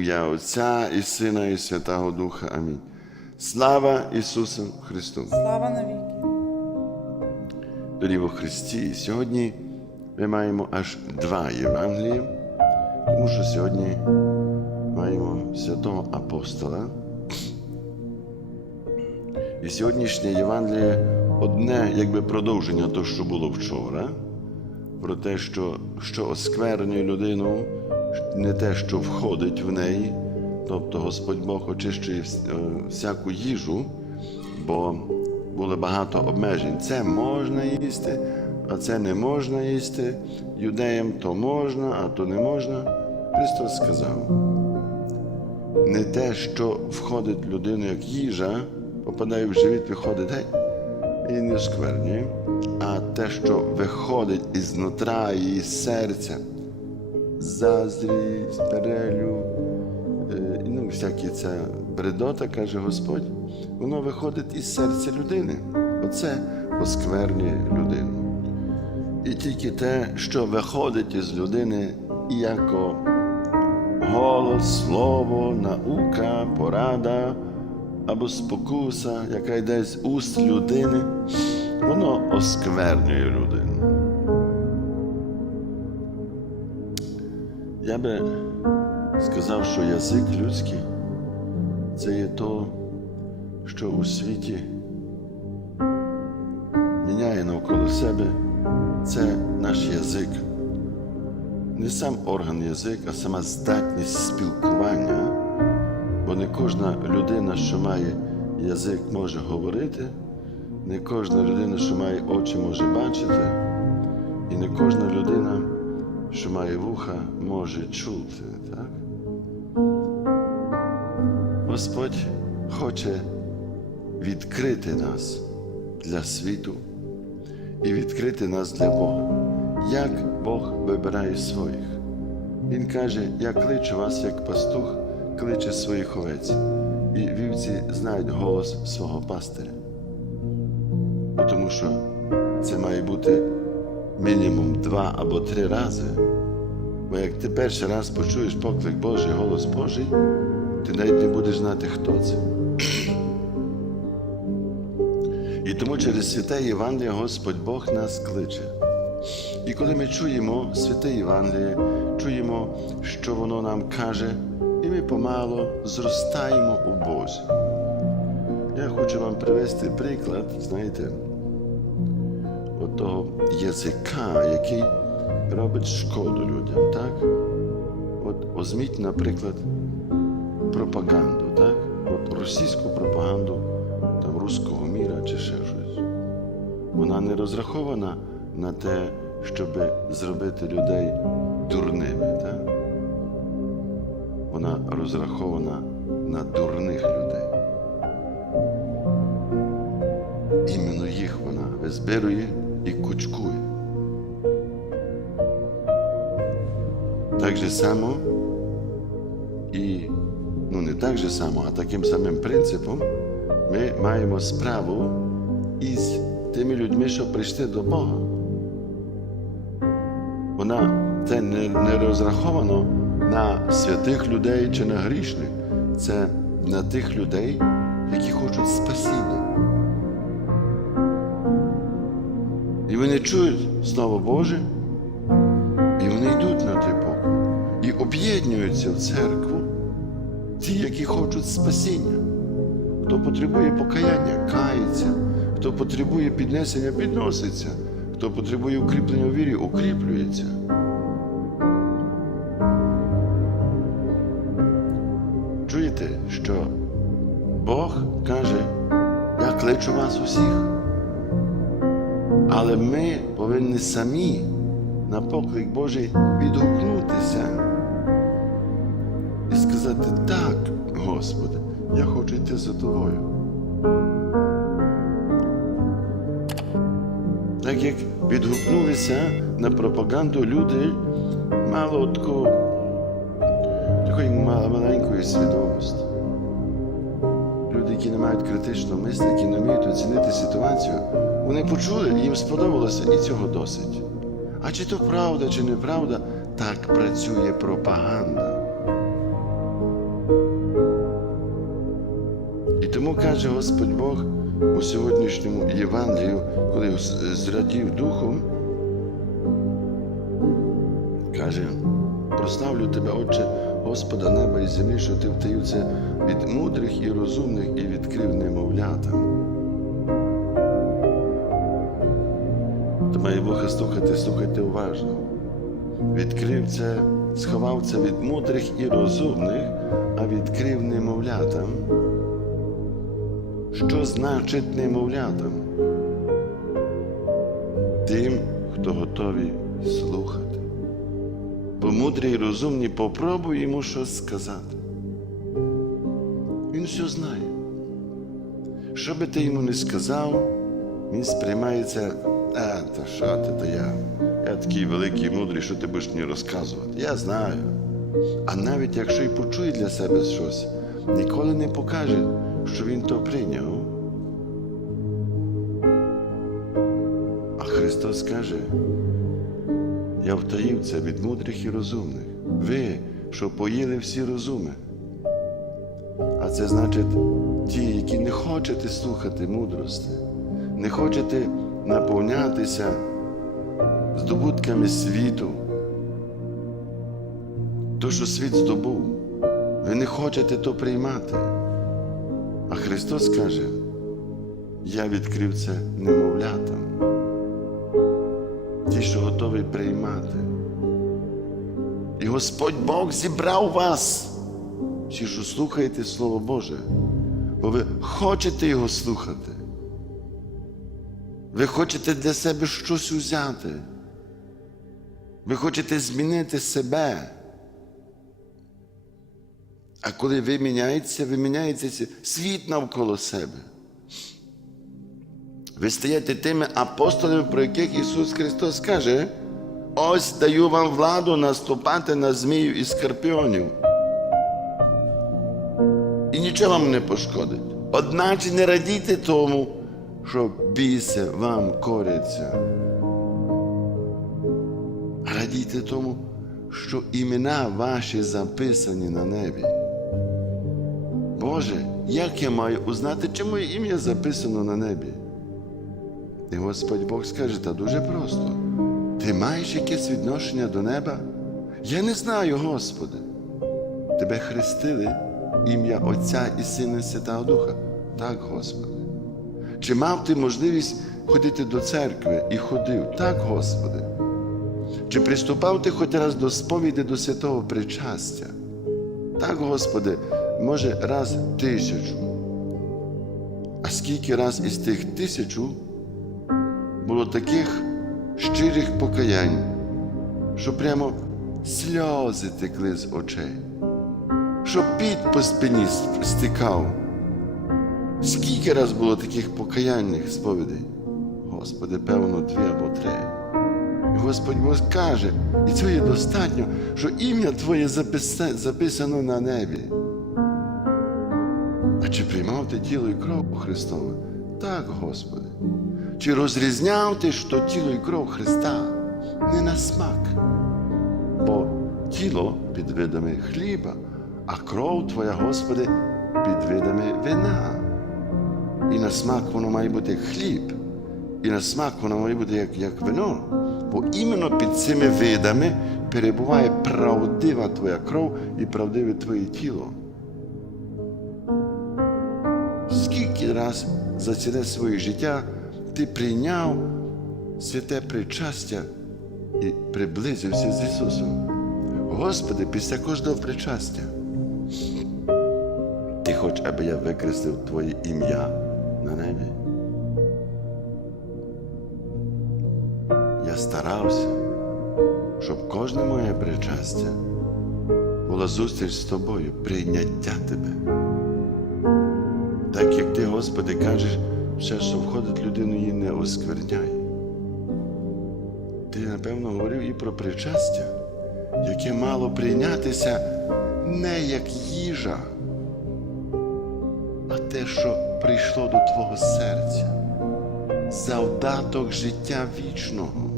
ім'я Отця і Сина, і Святого Духа. Амінь. Слава Ісусу Христу! Слава навіки. Дорі во Христі. Сьогодні ми маємо аж два Євангелії, тому що сьогодні маємо святого апостола. І сьогоднішнє Євангеліє одне якби продовження того, що було вчора, про те, що, що осквернює людину, не те, що входить в неї, тобто Господь Бог очищує е, всяку їжу, бо було багато обмежень. Це можна їсти, а це не можна їсти. Юдеям то можна, а то не можна. Христос сказав не те, що входить в людину як їжа, попадає в живіт, виходить геть і не осквернює, а те, що виходить із нутра із серця, заздрість, перелюб, е, ну, всякі це бредота, каже Господь, воно виходить із серця людини. Оце осквернює людину. І тільки те, що виходить із людини, яко голос, слово, наука, порада або спокуса, яка йде з уст людини, воно осквернює людину. Я би сказав, що язик людський це є то, що у світі міняє навколо себе, це наш язик. Не сам орган язик, а сама здатність спілкування, бо не кожна людина, що має язик, може говорити, не кожна людина, що має очі, може бачити, і не кожна людина, що має вуха, може чути. Так? Господь хоче відкрити нас для світу і відкрити нас для Бога. Як Бог вибирає своїх. Він каже: Я кличу вас, як пастух кличе своїх овець, і вівці знають голос свого пастиря. Тому що це має бути мінімум два або три рази. Бо як ти перший раз почуєш поклик Божий, голос Божий, ти навіть не будеш знати, хто це. І тому через святе Євангеліє Господь Бог нас кличе. І коли ми чуємо святе Євангеліє, чуємо, що воно нам каже, і ми помало зростаємо у Бозі. Я хочу вам привести приклад, знаєте, того язика, який робить шкоду людям, так? От візьміть, наприклад, пропаганду, так? От російську пропаганду там, руського міра чи ще щось. Вона не розрахована на те, щоб зробити людей дурними. Так? Вона розрахована на дурних людей. Іменно їх вона визбирує і кучкує. Так же само і ну не так же само, а таким самим принципом ми маємо справу із тими людьми, що прийшли до Бога. Вона це не, не розраховано на святих людей чи на грішних. Це на тих людей, які хочуть спасіння. І вони чують Слово Боже, і вони йдуть на той Бог. І об'єднуються в церкву ті, які хочуть спасіння. Хто потребує покаяння, кається, хто потребує піднесення, підноситься, хто потребує укріплення у вірі, укріплюється. Чуєте, що Бог каже, я кличу вас усіх. Але ми повинні самі на поклик Божий відгукнутися і сказати так, Господи, я хочу йти за тобою. Так як відгукнулися на пропаганду люди мало такого, такої мал- маленької свідомості. Люди, які не мають критичного мислення, які не вміють оцінити ситуацію, вони почули, їм сподобалося, і цього досить. А чи то правда, чи неправда, так працює пропаганда. І тому каже Господь Бог у сьогоднішньому Євангелію, коли зрадів Духом, каже, проставлю тебе, Отче, Господа неба і землі, що ти втаївся від мудрих і розумних і відкрив немовлятам. То має Бога слухати, слухайте уважно. Відкрив це, сховав це від мудрих і розумних, а відкрив немовлятам. Що значить немовлятам? Тим, хто готовий слухати. Бо мудрі і розумні попробуй йому щось сказати. Він все знає. Що би ти йому не сказав, він сприймається, а, то що ти, то я. Я такий великий мудрий, що ти будеш мені розказувати. Я знаю. А навіть якщо й почує для себе щось, ніколи не покаже, що він то прийняв. А Христос каже, я втаїв це від мудрих і розумних. Ви, що поїли всі розуми. А це значить ті, які не хочете слухати мудрості, не хочете наповнятися здобутками світу. То, що світ здобув, ви не хочете то приймати. А Христос каже, я відкрив це немовлятам, ті, що готові приймати. І Господь Бог зібрав вас, всі, що слухаєте Слово Боже, бо ви хочете Його слухати. Ви хочете для себе щось узяти. Ви хочете змінити себе. А коли ви міняєтеся, ви міняєтеся світ навколо себе. Ви стаєте тими апостолами, про яких Ісус Христос каже, ось даю вам владу наступати на змію і скорпіонів. І нічого вам не пошкодить. Одначе не радійте тому, що біси вам коряться. Радійте тому, що імена ваші записані на небі. Боже, як я маю узнати, чи моє ім'я записано на небі? І Господь Бог скаже, та дуже просто. Ти маєш якесь відношення до неба? Я не знаю, Господи. Тебе хрестили ім'я Отця і Сина Святого Духа. Так, Господи. Чи мав ти можливість ходити до церкви і ходив? Так, Господи. Чи приступав ти хоч раз до сповіді до святого причастя? Так, Господи, може, раз тисячу. А скільки раз із тих тисячу було таких щирих покаянь, що прямо сльози текли з очей, що під по спині стикав. Скільки раз було таких покаянних сповідей? Господи, певно, дві або три. Господь Бог каже, і цього є достатньо, що ім'я Твоє записа- записано на небі. А чи приймав ти тіло і кров Христове? Так, Господи. Чи розрізняв ти, що тіло і кров Христа не на смак? Бо тіло під видами хліба, а кров Твоя, Господи, під видами вина. І на смак воно має бути хліб, і на смак воно має бути як, як вино. Бо іменно під цими видами перебуває правдива твоя кров і правдиве твоє тіло. Скільки раз за ціле своє життя ти прийняв святе причастя і приблизився з Ісусом? Господи, після кожного причастя. Ти хочеш, аби я викреслив Твоє ім'я на небі? Я старався, щоб кожне моє причастя була зустріч з тобою, прийняття тебе. Так як ти, Господи, кажеш, все, що входить людину, її не оскверняє. Ти, напевно, говорив і про причастя, яке мало прийнятися не як їжа, а те, що прийшло до твого серця, завдаток життя вічного.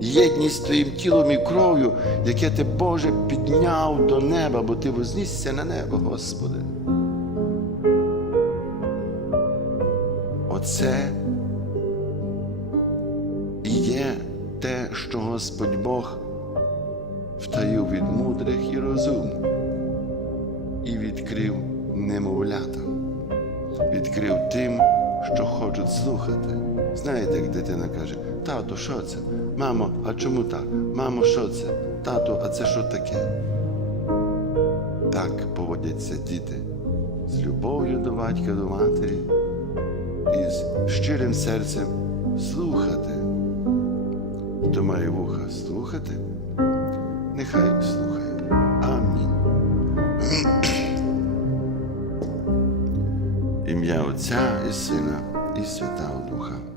Єдність твоїм тілом і кров'ю, яке ти, Боже, підняв до неба, бо ти вознісся на небо, Господи. оце і є те, що Господь Бог втаїв від мудрих і розумних і відкрив немовлятам, відкрив тим, що хочуть слухати. Знаєте, як дитина каже: тато, що це? Мамо, а чому так? Мамо, що це? Тато, а це що таке? Так поводяться діти з любов'ю до батька, до матері і з щирим серцем слухати. Хто має вуха слухати, нехай слухає. Ім'я Отця і Сина і Святого Духа.